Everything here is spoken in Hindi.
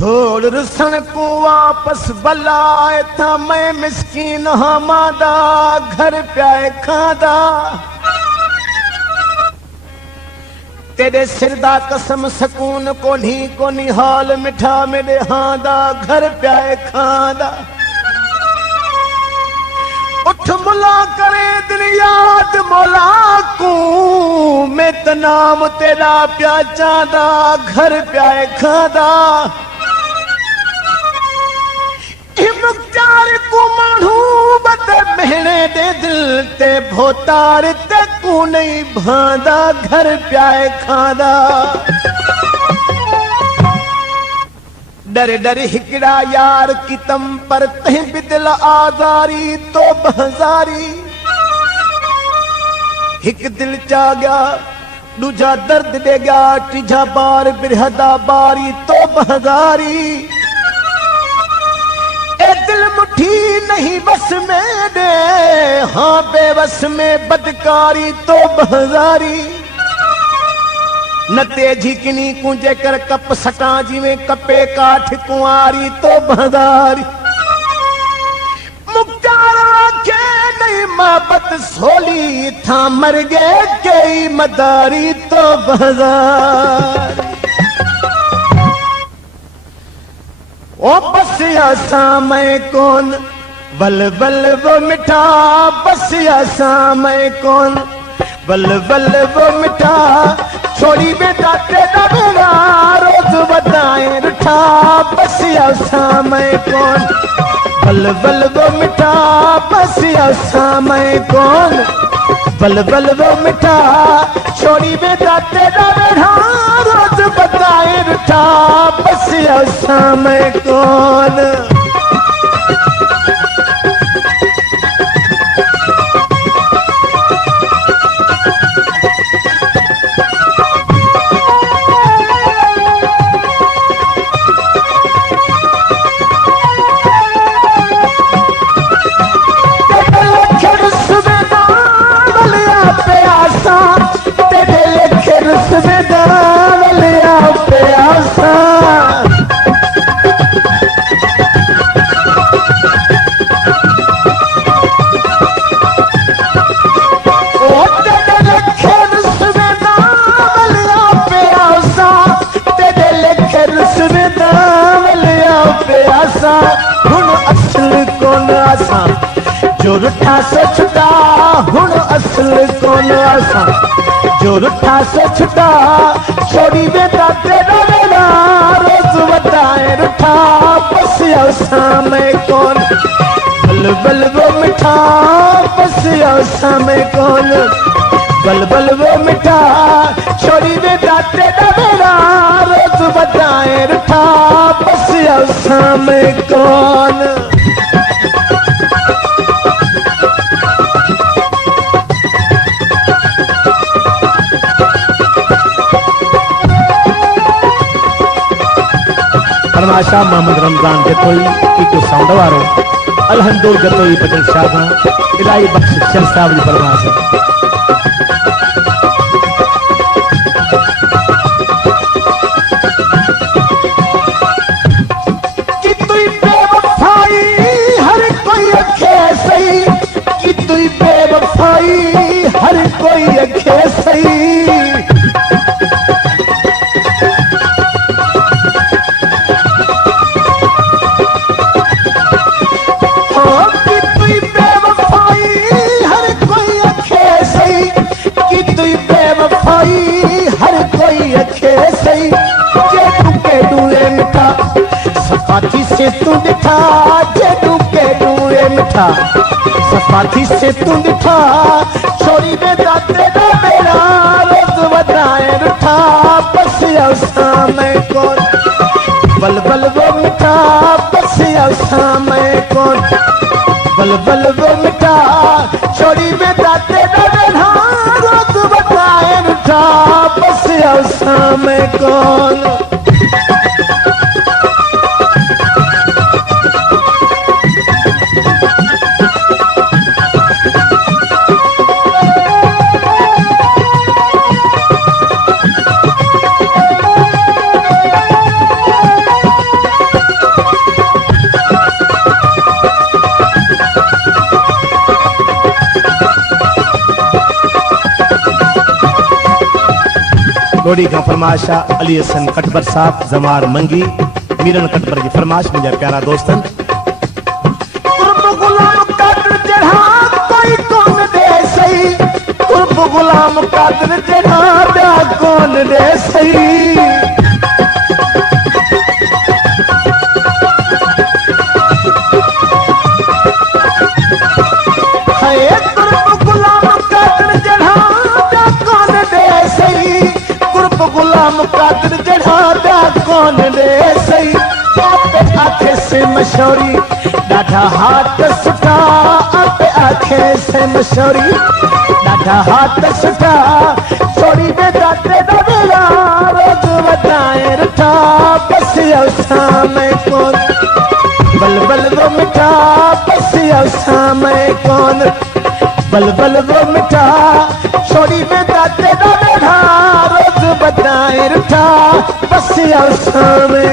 छोड़ रुसन को वापस बलाए था मैं मिस्कीन हमादा घर प्याए खादा तेरे सिरदा कसम सकून कोनी हाल मिठा मेरे हादा घर प्याए खादा उठ मुला करे दिल याद मौला को मैं तो नाम तेरा प्या चादा घर प्याए खादा मुख्तार को मानू बत महने दे दिल ते भोतार ते को नहीं भांदा घर प्याए खादा डर डर हिकड़ा यार की तम पर तह बिदल आजारी तो बहजारी हिक दिल जागा दूजा दर्द देगा तीजा बार बिरहदा बारी तो बहजारी दिल मुट्ठी नहीं बस में दे हाँ बेबस में बदकारी तो बहजारी न तेजी किनी कुंजे कर कप सटा जिमें कपे काठ कुंवारी तो बहजारी मुख्तार के नहीं मोहब्बत सोली था मर गए गई मदारी तो बहजारी ओ बस आसा मैं कौन बल बल वो मिठा बस आसा मैं कौन बल बल वो मिठा छोड़ी बेटा तेरा मेरा रोज बताए रुठा बस आसा मैं कौन बल बल वो मिठा बस आसा मैं कौन बल बल वो मिठा छोड़ी बेटा तेरा मेरा रोज बताए रुठा बस आसा मैं कौन जो रुठा से छुटा हुण असल कौन आसा जो रुठा से छुटा छोड़ी बेटा तेरा मेरा रोज बताए रुठा बस आसा मैं कौन बल बल वो मिठा बस आसा मैं कौन बल बल वो मिठा छोड़ी बेटा तेरा मेरा रोज बताए रुठा बस आसा मैं कौन फरमाशा मोहम्मद रमजान जतोई इको साउंड वारो अलहमदुल जतोई पटेल शाह इलाही बख्श चल साहब जी फरमाशा कि तू बेवफाई हर कोई अखे सही कि तू बेवफाई हर कोई अखे सही सफाती से तू दिखा जेडू के डूए मिठा सफाती से तू दिखा छोड़ी बेटा तेरा मेरा रोज बताए रुठा बस आसा मैं कौन बल बल वो मिठा बस आसा मैं कौन बल बल वो मिठा छोड़ी बेटा तेरा मेरा रोज बताए रुठा बस आसा मैं कौन थोड़ी का फरमाइश आहे अली हसन कटबर साहब जमार मंगी मीरन कटबर की फरमाइश मुझे प्यारा दोस्तन कुर्ब गुलाम कादिर जड़ा कोई कौन दे सही कुर्ब गुलाम कादिर जड़ा दा कौन दे सही हाय कुर्ब गुलाम कादिर जड़ा दा कौन दे सही कुर्ब गुलाम कादिर जड़ा दा कौन दे सही आपे आखे से मशहूरी डाढा हाथ सुठा आपे आखे से मशहूरी डाढा हाथ सुठा छोड़ी दे दाते दा वेला रोज वधाए रठा बस सामे कौन बलबल वो मिठा बस सामे कौन बलबल वो मिठा छोड़ी दे दाते दा वेला रोज वधाए रठा बस सामे